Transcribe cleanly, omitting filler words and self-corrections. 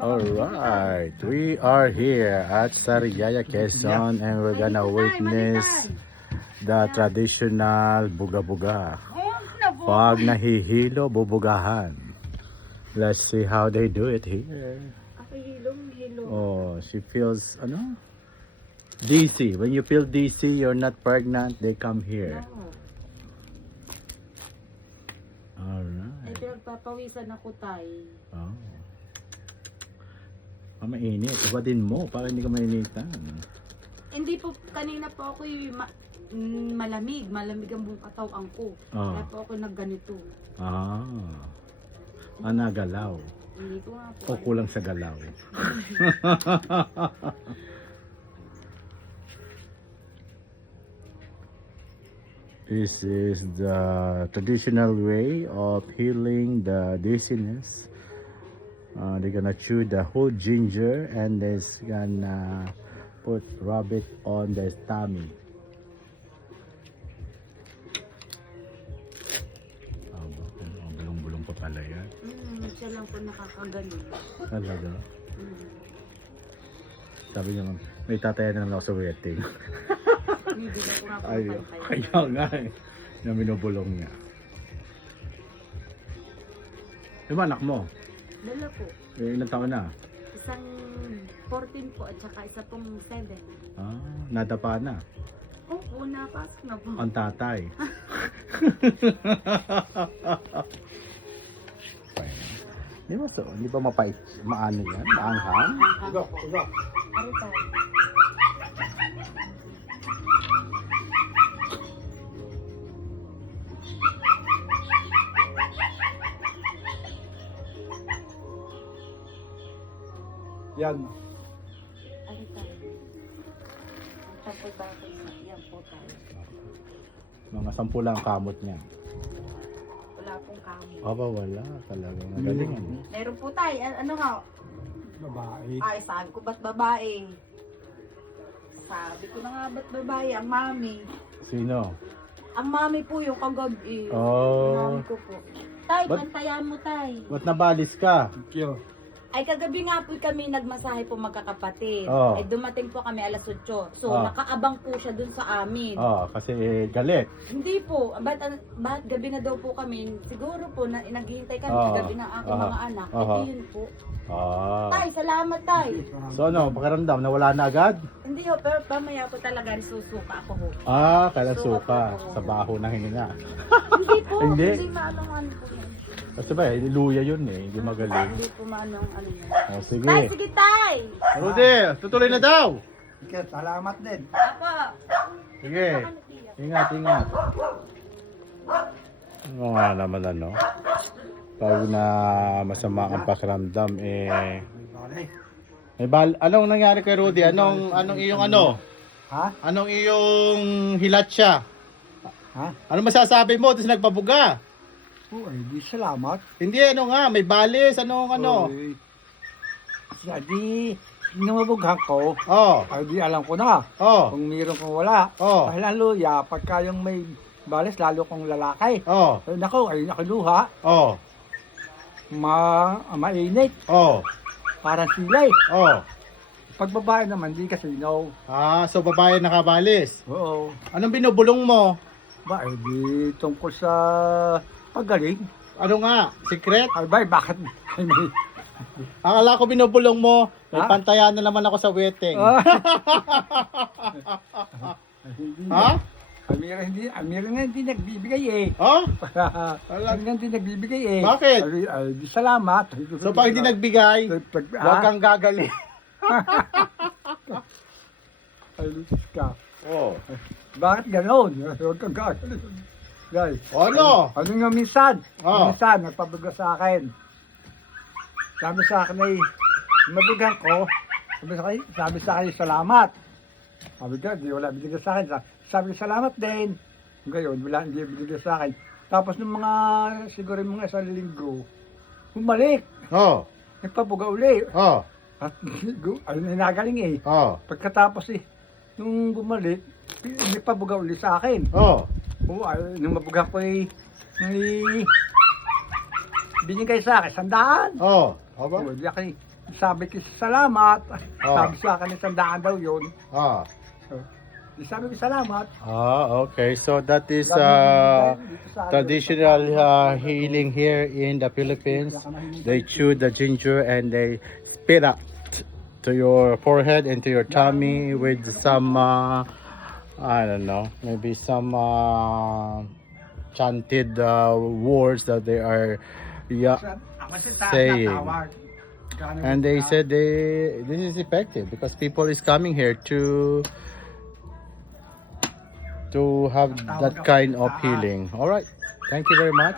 Alright, we are here at Sariaya, Quezon, and we're gonna witness the traditional buga-buga. Pag nahihilo, bubugahan. Let's see how they do it here. Oh, she feels, DC. When you feel DC, you're not pregnant, they come here. Alright. Ay, pinagpapawisan ako tayo. Oh. Mainit. Iba din mo para hindi ka mainitan. Hindi po, kanina po ako malamig. Malamig ang buong katawan ko. Oh. Kaya po ako nagganito. Nagalaw. Hindi ko nga po. O kulang sa galaw. This is the traditional way of healing the dizziness. They're gonna chew the whole ginger and they're gonna rub it on the tummy. Bulong-bulong pa pala yan. Siya lang po nakakagaling. Talaga? Sabi niya, may tatayan na lang ako sa wedding. Hindi na po nga po Ayun, pantay. kaya nga na minubulong niya. Diba anak mo? Dala po. Ilang taon na? Isang 14 po at saka isa pong 7. Nadapa na. Oo, napasok na po. Ang tatay. Di ba mapait? Maano yan? Maanghang? Ano tayo? Yan. Ano tayo? Tapos ako yan po tayo. Mga 10 lang ang kamot niya. Wala pong kamo. Aba, wala. Talaga. Magaling yan. Meron po tayo. Ano nga? Babae. Ay, sabi ko ba't babae? Sabi ko na nga ba't babae? Ang mami. Sino? Ang mami po yung kagabi. Oh. Ang mami ko po. Tay, Ba't- pantayan mo tay. Ba't nabalis ka? Ay, kagabi nga po kami nagmasahe po magkakapatid. Oh. Eh, dumating po kami alas 8. So, Oh. nakaabang po siya dun sa amin. Kasi galit. Hindi po. Ba't gabi na daw po kami? Siguro po, naghihintay kami Oh. sa gabi ng aking mga anak. Oh. Ito yun po. Ah. Tay, salamat tay. So pakiramdam, nawala na agad? Hindi ho, pero mamaya po talaga susuka ako ho. Kailan suka. Sa baho ng hinga. Hindi po. Hindi? Hindi maanong ano po yan. Kasi ba, luya yun eh. Hindi magaling. Hindi po maanong ano yan. Tay, Sige. sige tay! Rudy, tutuloy na daw. Okay, salamat din. Apo. Sige. Ingat, ingat. Oo nga naman pag na masama ang pakiramdam anong nangyari kay Rudy? Anong iyong Ha? Anong iyong hilat siya? Ha? Ano masasabi mo? Tapos nagpabuga. Di salamat. Hindi, may balis. Oy. Di namabughan ko. Ay, di alam ko na. Kung mayroon kung wala. Dahil ang luya, pagka yung may balis, lalo kong lalaki. Nako, ay nakiluha. Mainit. Parang silay. Pag babae naman, di kasi no. So babae nakabalis. Oo. Anong binubulong mo? Ba, di tungkol sa pagaling. Ano nga? Secret? Ay, ba, bakit? Ay, may... Akala ko binubulong mo. May Ha? pantayan na naman ako sa wedding. Hindi. Ha? Amira nga hindi nagbibigay eh. Wala. Amira nga hindi nagbibigay eh. Bakit? Ay, di salamat. So pag hindi nagbigay, huwag kang gagaling. Ay, lutis ka. Oh. Bakit ganon? Huwag kang gagaling. Guys. Ano? Ano nga minsan? Oh. Minsan, nagpabuga sa akin. Sabi sa akin ay, mabugan ko. Sabi sa akin, salamat. Sabi ka, di wala binigay sa akin. Sabi ko, salamat din. Ngayon, wala hindi binigay sa akin. Tapos nung mga, siguro yung mga 1 linggo, bumalik. Nagpabuga uli. At nagaling eh. Pagkatapos eh, nung bumalik, nagpabuga uli sa akin. Nung mabuga ko eh, may binigay sa akin, 100. Aba? Di sabi ko salamat. Oh. Sabi sa akin, 100 daw yun. Ah. Sabi ko salamat. Okay. So that is Dito sa- traditional healing here in the Philippines. They chew the ginger and they spit out to your forehead and to your tummy with some I don't know, maybe some chanted words that they are Ako si taas saying. na tawag. And they said this is effective because people is coming here to have that kind of healing. All right. Thank you very much.